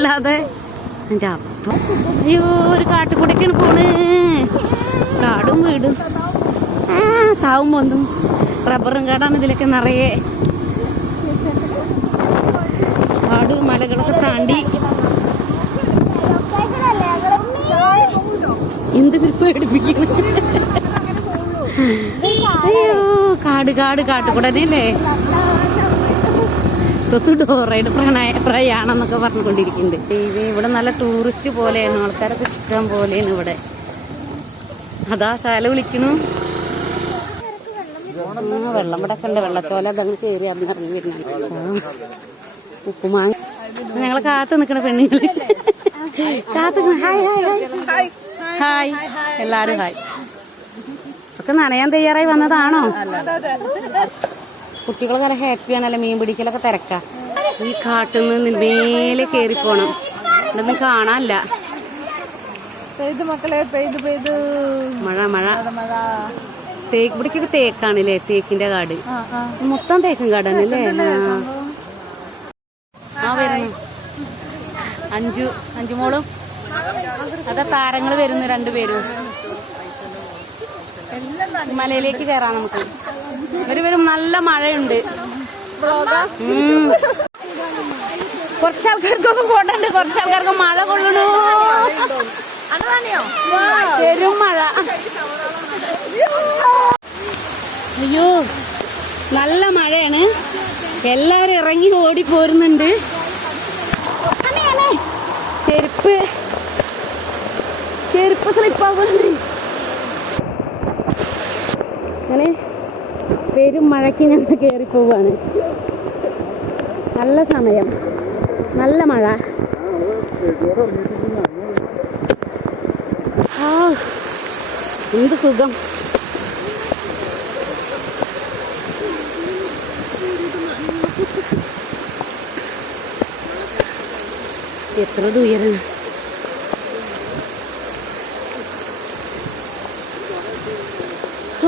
അല്ലാതെ അപ്പം അയ്യോ ഒരു കാട്ടുകൂടിക്കാണ് പോണ്. കാടും വീടും. ആ താവും വന്നും റബ്ബറും കാടാണ് ഇതിലൊക്കെ നിറയെ. കാട് മലകളൊക്കെ താണ്ടി. എന്ത് പേടിപ്പിക്കുന്നു അയ്യോ കാട് കാട് കാട്ടുകൂടനല്ലേ? സ്വത്ത് ഡോറയുടെ പ്രണയ പ്രയാണം എന്നൊക്കെ പറഞ്ഞുകൊണ്ടിരിക്കുന്നുണ്ട് ഇത് ഇവിടെ നല്ല ടൂറിസ്റ്റ് പോലെയാണ്. ആൾക്കാരൊക്കെ ഇഷ്ടം പോലെയാണ് ഇവിടെ. അതാ ശാല വിളിക്കുന്നു. വെള്ളം ഇവിടെ ഒക്കെ ഉണ്ട്. വെള്ളത്തോല അതങ്ങ് കയറി അന്ന് ഇറങ്ങി വരുന്നുണ്ട്. ഉപ്പുമാങ്ങ. ഞങ്ങളെ കാത്തു നിക്കണ പെണ്ണുങ്ങൾ. കാത്തു ഹായ് ഹായ്. ഹായ്. എല്ലാരും ഹായ്. ഒക്കെ നനയാൻ തയ്യാറായി വന്നതാണോ? കുട്ടികൾ നല്ല ഹാപ്പിയാണല്ലോ മീൻ പിടിക്കലൊക്കെ തിരക്കാ. ഈ കാട്ടിൽ നിന്ന് മേലെ കയറി പോണം. ഇതൊന്നും കാണാനില്ല. പെയ്ത് മക്കളെ പെയ്ത് പെയ്ത്. മഴ മഴ. തേക്ക് ഇവിടേക്കൊക്കെ തേക്കാണല്ലേ തേക്കിന്റെ കാട്. മൊത്തം തേക്കും കാടാണല്ലേ. ആ. വരുന്നു. അഞ്ചു അഞ്ചു മോളും. അതാ താരങ്ങൾ വരുന്നു രണ്ടുപേരും. മലയിലേക്ക് കയറാം നമുക്ക്. ഇവർ വരും നല്ല മഴയുണ്ട്. കൊറച്ചാൾക്കാർക്കൊക്കെ പോട്ടുണ്ട് കുറച്ചാൾക്കാർക്ക് മഴ കൊള്ളണു. പെരും മഴ. അയ്യോ നല്ല മഴയാണ്. എല്ലാവരും ഇറങ്ങി ഓടി പോരുന്നുണ്ട്. ചെരുപ്പ്. ചെരുപ്പ് സ്ലിപ്പാകുന്നുണ്ട് അങ്ങനെ പെരും മഴയ്ക്ക് ഞങ്ങൾ കയറി പോവാണ്. നല്ല സമയം. നല്ല മഴ. എന്ത് സുഖം. എത്ര ദൂരം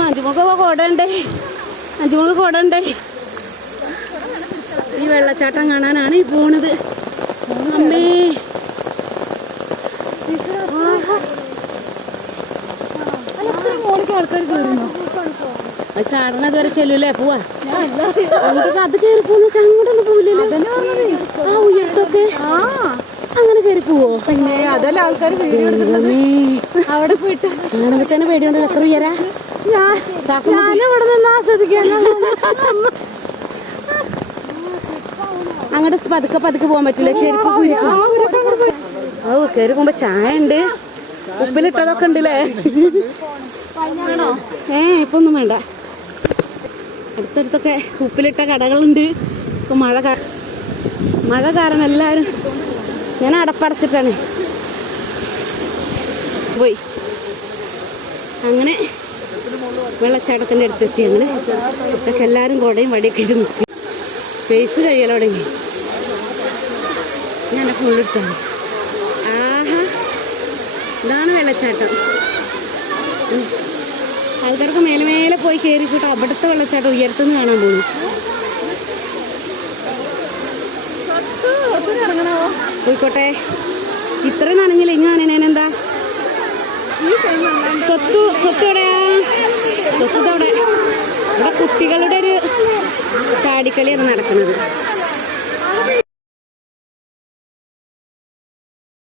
അതിമുഖ കൊടണ്ടേ അഞ്ചുമുഖ കൊടണ്ടേ ഈ വെള്ളച്ചാട്ടം കാണാനാണ് ഈ പോണത്. അമ്മേ. ചാടണത് വരെ ചെല്ലൂലേ? പോവാ. അത് കയറി അങ്ങോട്ടൊന്നും പോവില്ലല്ലോ. ആ ഉയർത്തൊക്കെ. അങ്ങനെ കയറി പോവോ? പിന്നെ അതല്ല ആൾക്കാർ. അവിടെ പോയിട്ട് കാണുമ്പോ തന്നെ പേടിയുണ്ടല്ലോ എത്ര ഉയരാ? ഞാനിവിടെ നിന്ന് അങ്ങോട്ട് പതുക്കെ പതുക്കെ പോകാൻ പറ്റില്ല. ചെരുപ്പ് ഓ കയറി പോകുമ്പോ ചായ ഉണ്ട്. ഉപ്പിലിട്ടതൊക്കെ ഉണ്ടല്ലേ ഏ ഇപ്പൊ ഒന്നും വേണ്ട. അടുത്തടുത്തൊക്കെ ഉപ്പിലിട്ട കടകളുണ്ട്. ഇപ്പൊ മഴ മഴ കാരണം എല്ലാവരും ഞാൻ അടപ്പടച്ചിട്ടാണ് പോയി. അങ്ങനെ വെള്ളച്ചാട്ടത്തിന്റെ അടുത്തെത്തി അങ്ങനെ. ഇതൊക്കെ എല്ലാവരും കുടയും വടിയൊക്കെ ഇട്ട് നിൽക്കും. ഫേസ് കഴിയാലോ തുടങ്ങി ഞാൻ ഫുള്ളെടുത്താണ് ആഹാ. ഇതാണ് വെള്ളച്ചാട്ടം. ആൾക്കാർക്ക് മേലെ മേലെ പോയി കയറിപ്പോയിട്ട് അവിടുത്തെ വെള്ളച്ചാട്ടം ഉയരത്തുനിന്ന് കാണാൻ പോകുന്നു പോയിക്കോട്ടെ. ഇത്ര നനഞ്ഞില്ല? ഇങ്ങനെ എന്താ? സ്വത്ത് സ്വത്ത് എവിടെയാ? ഇവിടെ കുട്ടികളുടെ ഒരു ചാടിക്കളിയാണ് നടക്കുന്നത്.